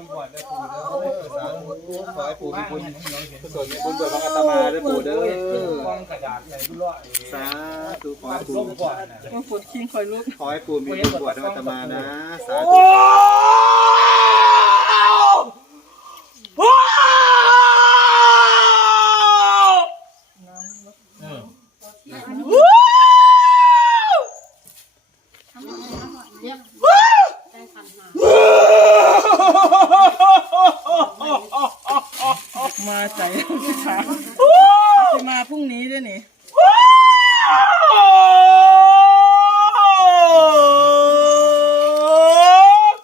ญบวชได้ปู่เด้อสาธุขอให้ปู่มีบุญเห็นเหนียวเห็นกุศลมีบุญบวชพระอาตมาด้วยปู่เด้อกองกระดาษใหญ่รุ่นร้อยสาธุขอให้ปู่มก่อนนะต้องปวดคิงคอยลุกขอให้ปู่มีบุญบวชพระอาตมานะ สาธุ เออ มาใจที่ขาจะมาพรุ่งนี้ด้วยนี่โอ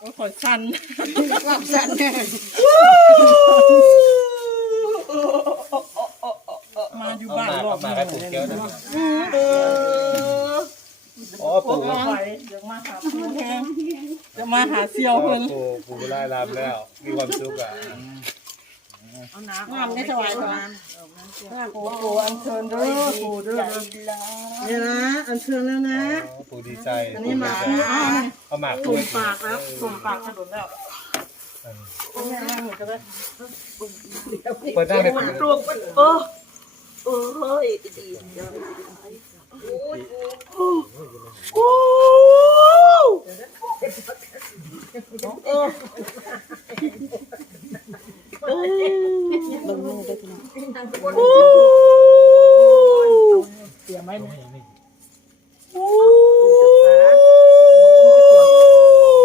้ยขอชัน ความสั่นแน่มาอยู่เอาบ้านหมากรอเอาบหมากนี้ให้ปู่เกี้ยวนะอ๋อปู่ไปเดี๋ยวมาหาปู่แห้งจะมาหาเซียวเพิ่นปู่ปู่ไล่ลำแล้ว มีความสุขอะงามได้ถวายก่อนปู่ปู่อันเชิญเด้อปู่เด้อเนี่ยนะอันเชิญแล้วนะอ๋อปู่ดีใจอันนี้หมาปู่ดีใจอ่าเอาหมากตุ่ด้วยมปากแล้วส่งปากถนนแล้วแม่นั่งอยู่กันเลย เปิดหน้าไปมันตัวมันโอ้โอ้ยดีโอ้โอ้เสียไหมเนี่ย โอ้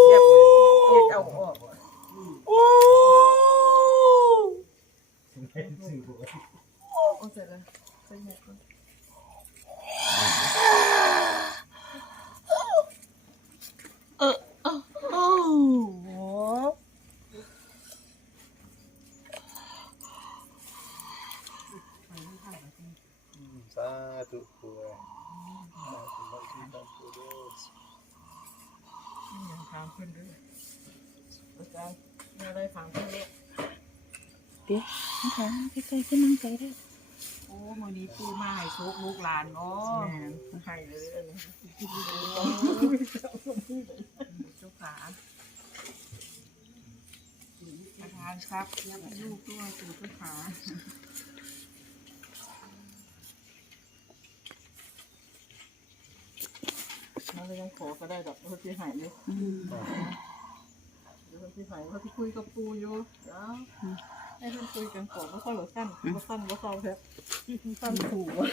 เก็บเอาออกโอ้ โอ้โห สาธุปู่ถามเพิ่นด้วยอาจารย์มีอะไรถามเพิ่นด้วยเดี๋ยวนะคะใกล้ๆก็นั่งใจได้โอ้มือนี้ปูมาให้โชคลูกหลานเนาะแม่ให้เลยอันนี้เจ้าขาประธานครับยับลูกด้วยปู่เจ้าขา มันเลยยังขอก็ได้ดอกเพื่อที่หายเลยเดี๋ยวเพื่อที่หายว่าที่คุยกับปูอยู่แล้วให้เพื่อนคุยกันก่อนว่าเขาหรือสั้นว่าสั้นว่าเขาแท้สั้นถูกวะ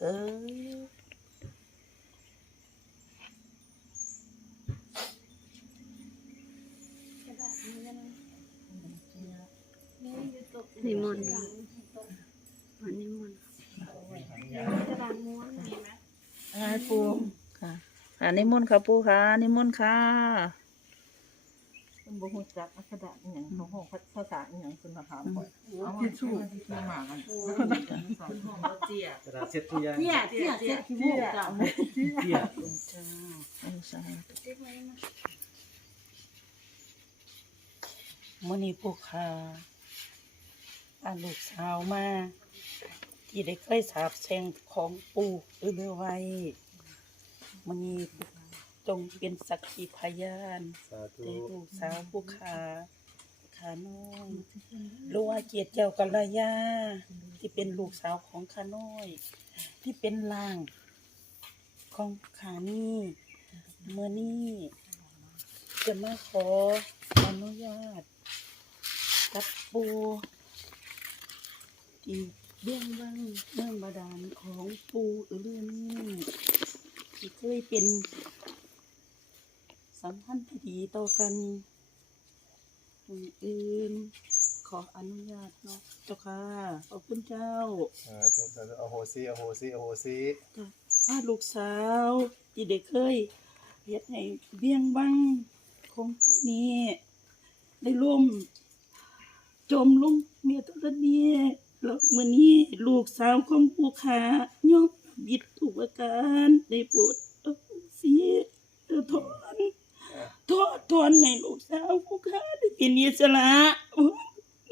เออ นิมนต์วันนิมนต์ ไงปู ค่ะ ค่ะนิมนต์ค่ะปู่ค่ะนิมนต์ค่ะมันบ่ฮู้จักอักขระอหย่างเขาห้องภาษาอหย่างคุณมาถามก่อนเอาทิชชู่ที่ชูหมากันใส่ห้องรถเจี๊ยกระดาษเช็ดที่ยาเนี่ยเที่ยเที่ยขี้มูกจ้ะเที่ยจ้าโอ้สาธุมื่อนี้ผู้ค้าอาลูกสาวมา ที่ได้เคยสาบแช่งของปู่หรือเรือไว้ มันีจงเป็นสักขีพยานสาธุได้ลูกสาวผู้ค้าขาน้อยรู้ว่าเกียรติเจ้ากัลยาที่เป็นลูกสาวของขาน้อย ที่เป็นล่าง ของขานี่เมื่อนี้จะมาขออนุญาตกับปูที่เบื้องว่างเบื้องบาดาลของปูเออเรื่องนี้ ที่เคยเป็นสัมพันธ์ที่ดีต่อกันอื่นขออนุญาตเนาะเจ้าค่ะขอบคุณเจ้าสาธุสาธุอโหสิอโหสิอโหสิถ้าลูกสาวที่ได้เคยเฮ็ดให้เบี้ยงบังของนี้ได้ร่วม จมลงเมียตัวนี้แล้วมื้อนี้ลูกสาวของผู้ค้ายอม บิดถูกปรการได้โปรดเสียถอนทอดทนให้ลูกสาวผู้ค้าได้เป็นอิสระลูก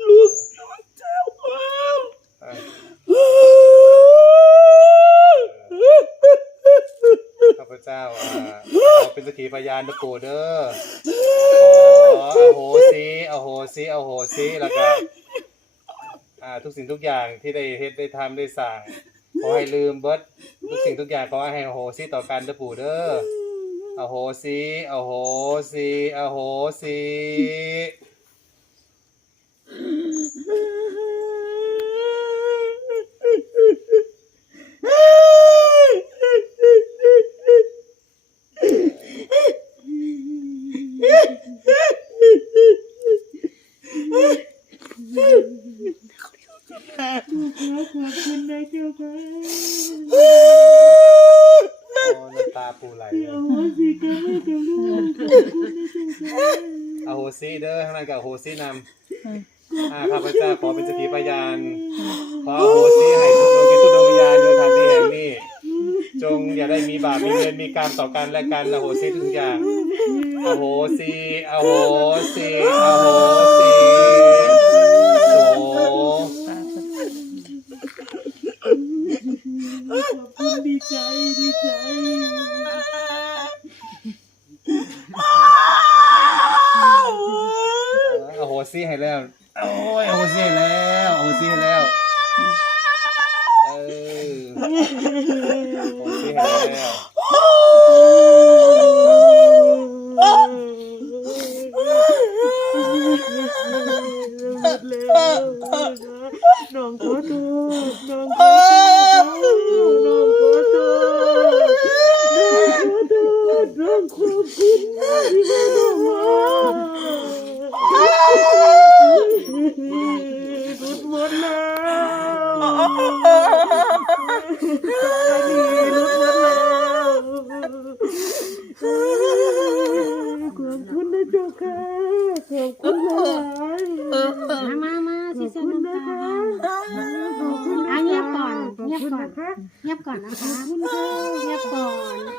ลูกสาวของข้าพเจ้าขอเป็นสกีพยานนะปู่เด้อขออโหสิอโหสิอโหสิแล้วก็ทุกสิ่งทุกอย่างที่ได้เฮ็ดได้ทำได้สั่ง อให้ลืมเบิดทุกสิ่งทุกอย่างขอให้อโหสิต่อกันนะปู่เด้ออโหสิอโหสิอโหสิ โอ้น้ำตาปูไหลเลยอโหสิเด้อข้างในกับอโหสินำอ่าข้าพเจ้าขอเป็นสกขีพยานขออโหสิให้ทุกดวงจิตทุกดวงวิญญาณอยู่ทางที่แห่งนี้ จงอย่าได้มีบาปมีเวรมีกรรมต่อกันและกันอโหสิทุกอย่างอโหสิอโหสิอโหสิโส ดีใจดีใจ อโหสิให้แล้ว โอ้ยอโหสิให้แล้วอโหสิให้แล้ว เอออโหสิให้แล้ว น้องขอโทษน้องขอโทษน้องขอโทษน้องขอโทษน้องขอบคุณนะที่มาน้องมาหลุดหมดแล้วหลุดหมดแล้วขอบคุณนะเจ้าค่ะขอบคุณหล งียบก่อนเงียบก่อนนะคะเงียบก่อนนะ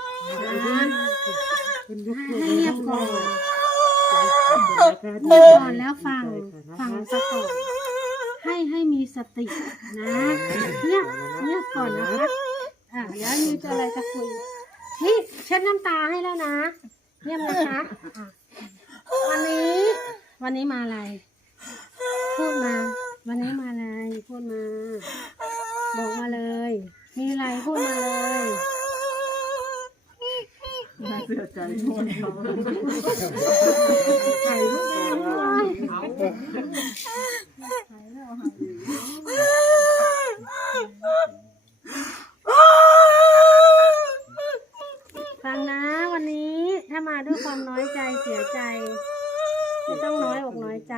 ให้เงียบก่อนเงียบก่อนแล้วฟังฟังซะก่อนให้ให้มีสตินะเงียบเงียบก่อนนะคะอะเดี๋ยวมีจะอะไรจะคุยนี่เช็ดน้ำตาให้แล้วนะเงียบนะคะอะวันนี้ วันนี้มาอะไร พูดมา วันนี้มาอะไร พูดมา บอกมาเลย มีอะไรพูดมาเลยเสียใจหมดเขาไข่ไม่ได้เลยฟังนะวันนี้ถ้ามาด้วยความน้อยใจเสียใจ ไม่ต้องน้อยอกน้อยใจ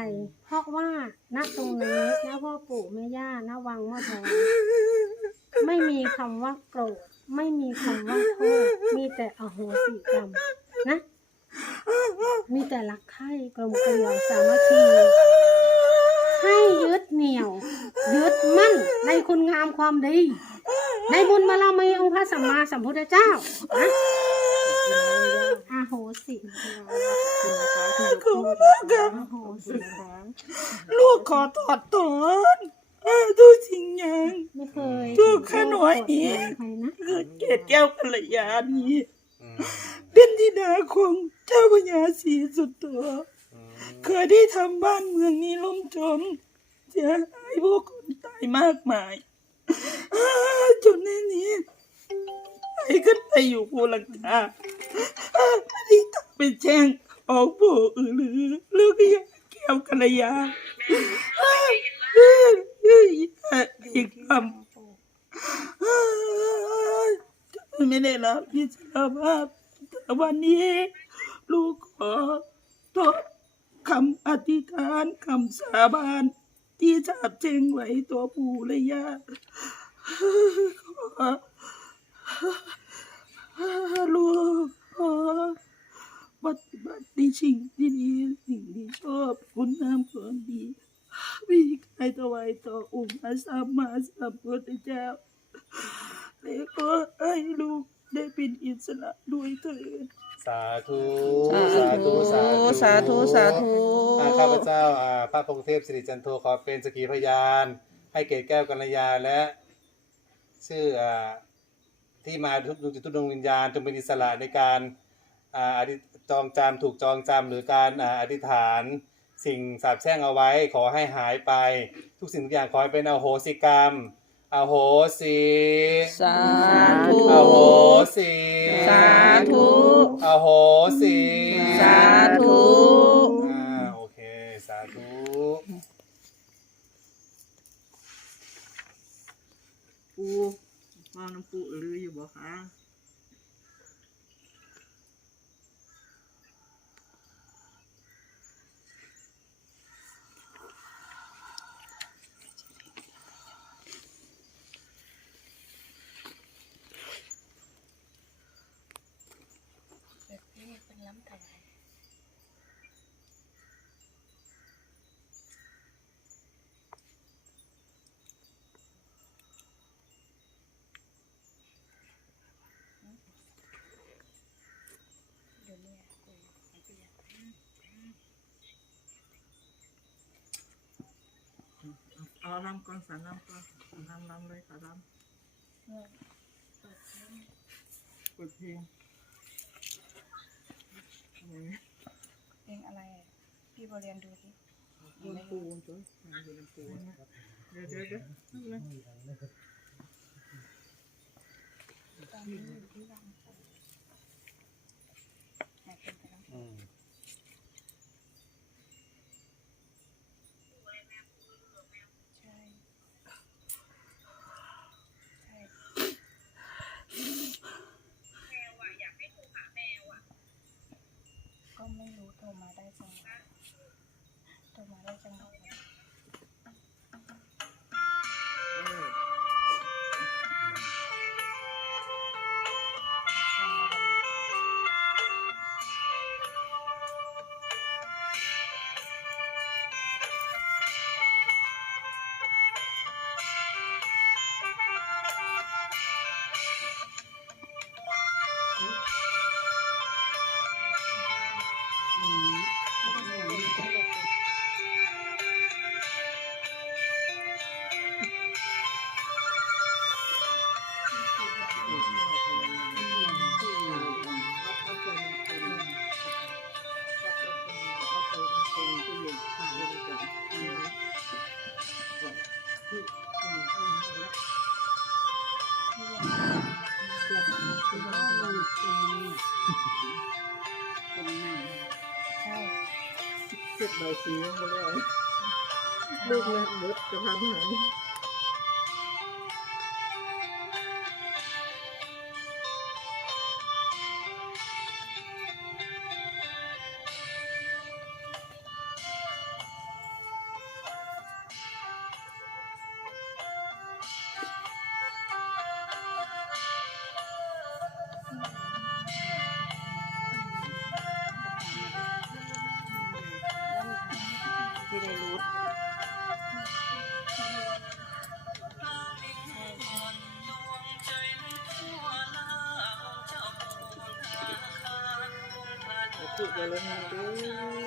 เพราะว่าณตรงนี้ณพ่อปู่แม่ย่าณวังมะทองไม่มีคำว่าโกรธไม่มีคำว่าโทษมีแต่อโหสิกรรมนะ มีแต่รักใคร่กลมเกลียวสามัคคีให้ยึดเหนี่ยว ยึดมั่นในคุณงามความดี ในบุญบารมีองค์พระสัมมาสัมพุทธเจ้านะอาโห สิขอบคุณมากครับอาโหสิลูกขอถอดถอนเออทุกสิ่งอย่างไม่เคยทุกขนวยเองใครนะเกิดเกตแก้วกัลยาณีอืมเป็นธิดาของเจ้าพญาศรีสุดตัวอืมเคยได้ทำบ้านเมืองนี้ล่มจมเสียหายผู้คนตายมากมายอ้าจนในนี้ไอ้ขึ้นไปอยู่ภูลังกา นี่ต้องไปแจ้งออกผู้อื่นหรือเรื่องยาแก้วกัลยาอีกคำไม่ได้รับอิสรภาพแต่วันนี้ ลูกขอโทษคำอธิษฐานคำสาบาน ที่สาบแช่งไว้ตัวปู่และย่าขอลูก ขอปฏิบัติในสิ่งที่ดีสิ่งที่ชอบ คุณงามความดีมีกายถวายต่อองค์พระสัมมาสัมพุทธเจ้าและก็ให้ลูกได้เป็นอิสระด้วยเถิด สาธุ สาธุ สาธุ สาธุ สาธุอ่าข้าพเจ้าอ่าพระพงเทพสิริจันโทขอเป็นสกีพยาน ให้เกศแก้วกัญญาและ ชื่ออ่า ทที่มาทุกดวงจิตทุกดวงวิญญาณจงเป็นอิสระในการอ่าอธิจองจำถูกจองจำหรือการอ่าอธิษฐาน สิ่งสาปแช่งเอาไว้ขอให้หายไป ทุกสิ่งทุกอย่างขอให้เป็นอโหสิกรรม อโหสิสาธุอโหสิสาธุอโหสิสาธุ อ่าโอเค สาธุ ปูมาน้ำปู ลืออยู่บ่ค เอาลำก่อนสารลำก่อนลำลำเลยค่ะลำเปิดเพลงอะไรเนี่ยเพลงอะไร พี่บอเรียนดูสิลำปูจ้ะลำปูเดี๋ยวเดี๋ยวเดี๋ยวนั่นเลยตอนนี้อยู่ที่วังม สียังไม่ได้ลูกเนี่ยเบิดจะทำหัน ถูก